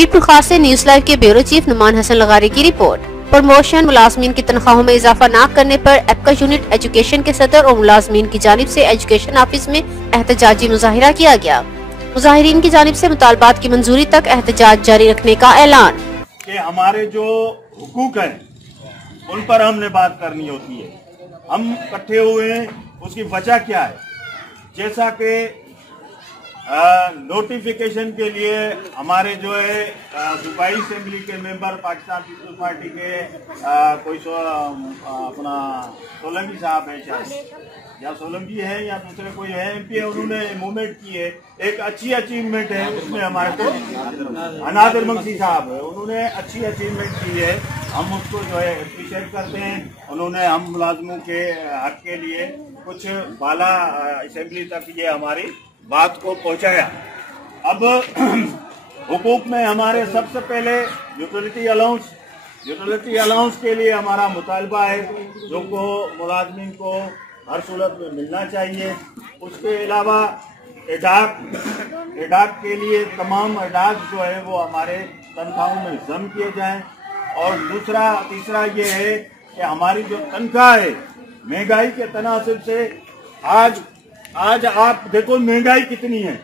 मीरपुर खास से news live के ब्यूरो चीफ नुमान हसन लगारी की रिपोर्ट। प्रमोशन मुलाजमीन की तनख्वाहों में इजाफा न करने पर एपका यूनिट एजुकेशन के सदर और मुलाजमीन की जानिब से एजुकेशन ऑफिस में एहतजाजी मुजाहिरा किया गया। मुजाहिरीन की जानिब से मुतालबात की मंजूरी तक एहतजाज जारी रखने का ऐलान। कि हमारे जो हुकूक हैं उन पर हमने बात करनी होती है। हम इकट्ठे हुए हैं, उसकी वजह क्या है? जैसा कि नोटिफिकेशन के लिए हमारे जो है सूबाई असेंबली के मेंबर पाकिस्तान पीपल्स पार्टी के कोई अपना सोलंकी साहब है, शायद या सोलंकी है या दूसरे कोई है एमपी है, उन्होंने मूवमेंट की है। एक अच्छी अचीवमेंट है उसमें हमारे को अनादिर मंगसी साहब है, उन्होंने अच्छी अचीवमेंट की है। हम उसको जो है अप्रिशिएट करते हैं। उन्होंने हम मुलाजमों के हक के लिए कुछ बाला असेंबली तक ये हमारी बात को पहुंचाया। अब हुकूक में हमारे सबसे पहले यूटिलिटी अलाउंस के लिए हमारा मुतालबा है जो को मुलाजमीन को हर सूरत में मिलना चाहिए। उसके अलावा एडाक के लिए तमाम एडाक जो है वो हमारे तनख्वाहों में जम किए जाएं। और तीसरा ये है कि हमारी जो तनख्वाह है महंगाई के तनासब से आज आप देखो महंगाई कितनी है।